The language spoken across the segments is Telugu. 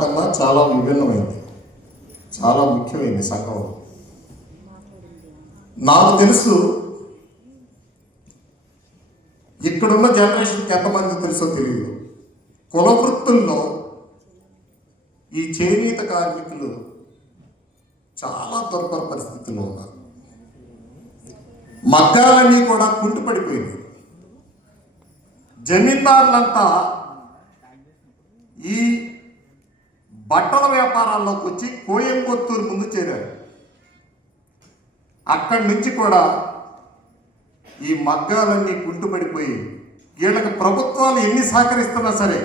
కన్నా చాలా విభిన్నమైంది, చాలా ముఖ్యమైనది సంఘం. నాకు తెలుసు, ఇక్కడున్న జనరేషన్కి ఎంతమంది తెలుసో తెలియదు, కుల వృత్తుల్లో ఈ చేనేత కార్మికులు చాలా దుర్భర పరిస్థితుల్లో ఉన్నారు. మగ్గాలన్నీ కూడా కుంటుపడిపోయింది. జమీందారులంతా ఈ బట్టల వ్యాపారాల్లోకి వచ్చి కోయంబత్తూరు ముందు చేరారు. అక్కడి నుంచి కూడా ఈ మగ్గాలన్నీ కుంటుపడిపోయి వీళ్ళకి ప్రభుత్వాలు ఎన్ని సహకరిస్తున్నా సరే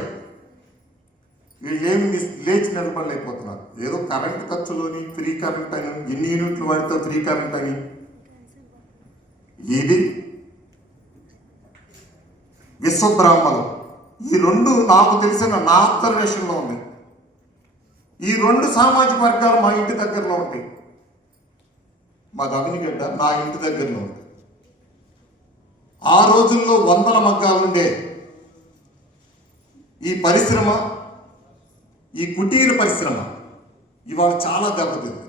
వీళ్ళు ఏమి లేచి నిలబడలేకపోతున్నారు. ఏదో కరెంట్ ఖర్చులోని ఫ్రీ కరెంట్ అని, ఎన్ని యూనిట్లు వాడితే ఫ్రీ కరెంట్ అని, ఇది విశ్వబ్రాహ్మణం, ఈ రెండు నాకు తెలిసిన నా అబ్జర్వేషన్లో ఉంది. ఈ రెండు సామాజిక వర్గాలు మా ఇంటి దగ్గరలో ఉంటాయి. మా దమినిగడ్డ నా ఇంటి దగ్గరలో ఉంది. ఆ రోజుల్లో వందల మగ్గాలుండే ఈ పరిశ్రమ, ఈ కుటీర పరిశ్రమ ఇవాళ చాలా దెబ్బతింది.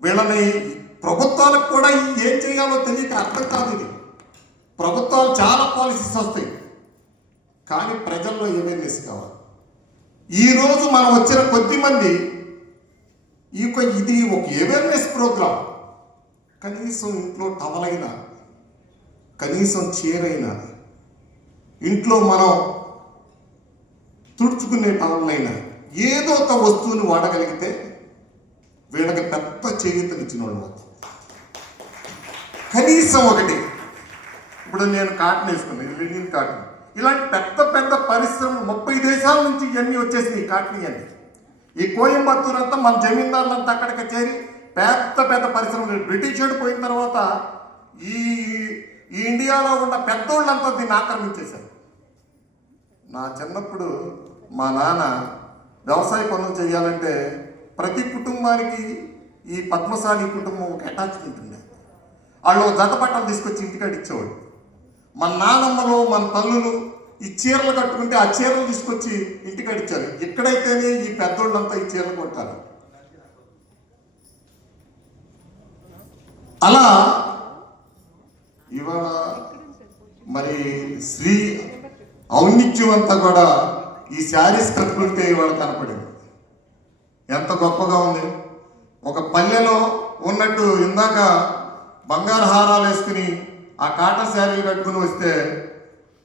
వీళ్ళని ప్రభుత్వాలకు కూడా ఏం చేయాలో తెలియక అర్థం కాదు. ఇది ప్రభుత్వాలు చాలా పాలసీస్ వస్తాయి, కానీ ప్రజల్లో అవేర్నెస్ కావాలి. ఈరోజు మనం వచ్చిన కొద్దిమంది ఇది ఒక అవేర్నెస్ ప్రోగ్రాం. కనీసం ఇంట్లో టవలైనా, కనీసం చీరైనా, ఇంట్లో మనం తుడుచుకునే టవలైనా ఏదో ఒక వస్తువుని వాడగలిగితే వీళ్ళకి పెద్ద చేయూతనిచ్చిన వాళ్ళు. కనీసం ఒకటి. ఇప్పుడు నేను కాటన్ వేసుకున్నాను, ఇది లినిన్ కాటన్. ఇలాంటి పెద్ద పెద్ద పరిశ్రమలు 30 దేశాల నుంచి ఇవన్నీ వచ్చేసినాయి. ఈ కాటన్ ఇవన్నీ ఈ కోయంబత్తూరు అంతా మన జమీందారులంతా అక్కడికి చేరి పెద్ద పెద్ద పరిశ్రమలు. బ్రిటిష్ పోయిన తర్వాత ఈ ఇండియాలో ఉన్న పెద్దోళ్ళంతా దీన్ని ఆక్రమించేశారు. నా చిన్నప్పుడు మా నాన్న వ్యవసాయ పనులు చేయాలంటే ప్రతి కుటుంబానికి ఈ పద్మశాలి కుటుంబం ఒక అటాచ్మెంట్ ఉండే. వాళ్ళు జత బట్టలు తీసుకొచ్చి ఇంటికాడ ఇచ్చేవాడు. మన నానమ్మలు, మన తల్లులు ఈ చీరలు కట్టుకుంటే ఆ చీరలు తీసుకొచ్చి ఇంటికాడ ఇచ్చారు. ఎక్కడైతేనే ఈ పెద్దోళ్ళంతా ఈ చీరలు కొట్టారు. అలా ఇవాళ మరి స్త్రీ ఔన్నిత్యం అంతా కూడా ఈ శారీస్ కట్టుకుంటే ఇవాళ కనపడింది. ఎంత గొప్పగా ఉంది. ఒక పల్లెలో ఉన్నట్టు ఇందాక బంగారు హారాలు వేసుకుని ఆ కాటన్ శారీలు కట్టుకుని వస్తే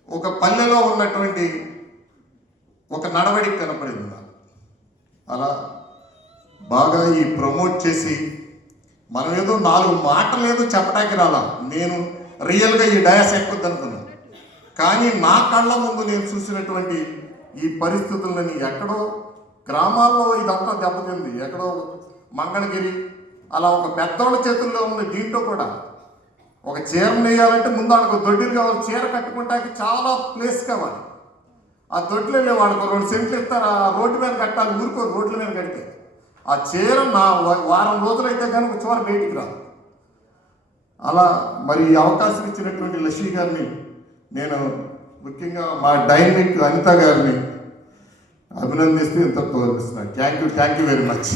ఒక పల్లెలో ఉన్నటువంటి ఒక నడవడికి కనపడింది నాకు. అలా బాగా ఈ ప్రమోట్ చేసి మనం ఏదో 4 మాటలు ఏదో చెప్పడానికి రాలా. నేను రియల్గా ఈ డయాస్ ఎక్కుద్ది అనుకున్నాను, కానీ నా కళ్ళ ముందు నేను చూసినటువంటి ఈ పరిస్థితులని ఎక్కడో గ్రామాల్లో ఇదంతా దెబ్బతింది. ఎక్కడో మంగళగిరి అలా ఒక పెద్దోళ్ళ చేతుల్లో ఉంది. దీంట్లో కూడా ఒక చీరను వేయాలంటే ముందు వాళ్ళకు దొడ్డిలు కావాలి. చీర కట్టుకుంటానికి చాలా ప్లేస్ కావాలి. ఆ దొడ్లు వెళ్ళే వాళ్ళకు 2 సెంట్లు ఇస్తారు. ఆ రోడ్డు మీద కట్టాలి. ఊరుకో రోడ్ల మీద కడితే ఆ చీర నా వారం రోజులైతే కనుక చివరి బయటికి రాదు. అలా మరి అవకాశం ఇచ్చినటువంటి లక్ష్మి గారిని నేను ముఖ్యంగా మా డైనమిక్ అనిత గారిని అభినందిస్తూ ఇంత కోరుస్తున్నాను. Thank you very much.